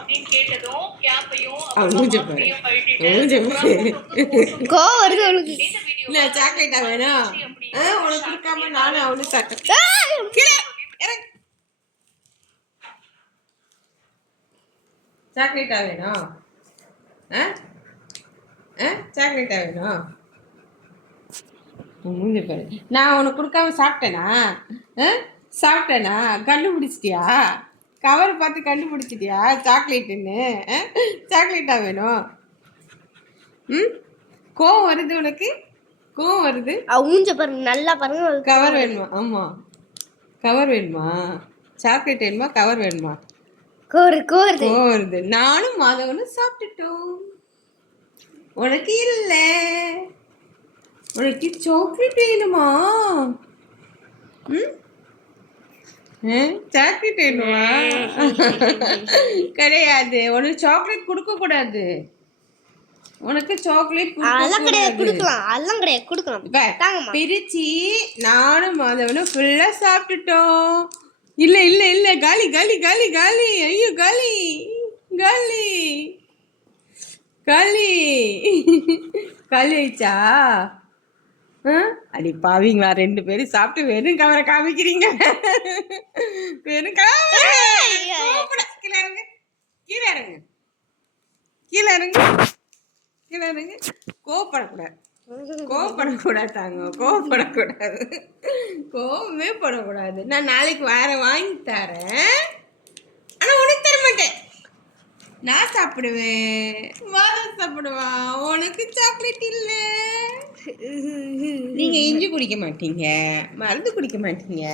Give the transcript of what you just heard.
அப்படின்னு கேட்டதும் கேப்பையும் கோவம் வருது அவளுக்கு. இல்ல சாக்லேட்டா வேணும் உனக்கு கொடுக்காம நானும் அவளும் சாப்பிட்டேன். சாக்லேட்டா வேணும் சாக்லேட்டா வேணும். மூஞ்சி பாரு. நான் உனக்கு கொடுக்காம சாப்பிட்டேனா சாப்பிட்டேனா கண்டுபிடிச்சிட்டியா? கவர் பார்த்து கண்டுபிடிச்சிட்டியா சாக்லேட்டுன்னு? சாக்லேட்டா வேணும். கோவம் வருது உனக்கு? கோவம் வருது. மூஞ்ச பாருங்க, நல்லா பாருங்க. கவர் வேணுமா? ஆமா கவர் வேணுமா? சாக்லேட் வேணுமா கவர் வேணுமா? கோவம் வருது. நானும் மாதவனும் சாப்பிட்டுட்டோம். உனக்கு இல்ல. உனக்கு சாக்லேட் வேணுமா? சாக்லேட் வேணுமா? கிடையாது. உனக்கு சாக்லேட் கொடுக்க கூடாது. உனக்கு சாக்லேட் கொடுக்கலாம். பிரிச்சு நானும் மாதவனும் ஃபுல்லா சாப்பிட்டுட்டோம். இல்ல இல்ல இல்ல காலி காலி காலி காலி. ஐயோ காலி காலி காலி காலி ஆயிடுச்சா? அடி பாவீங்களா, 2 பேரும் சாப்பிட்டு வெறும் கவரை காமிக்கிறீங்க. வெறும் கீழே இறங்க கீழே இறங்க கீழே இறங்க கீழே இறங்க. கோவப்படக்கூடாது கோவப்படக்கூடாது தாங்க. கோவப்படக்கூடாது. கோவமே படக்கூடாது. நான் நாளைக்கு வேற வாங்கி தரேன். ஆனா உனக்கு தர மாட்டேன். நான் சாப்பிடுவேன். வாதம் சாப்பிடுவான். உனக்கு சாக்லேட் இல்ல. நீங்க இஞ்சி குடிக்க மாட்டீங்க, மருந்து குடிக்க மாட்டீங்க.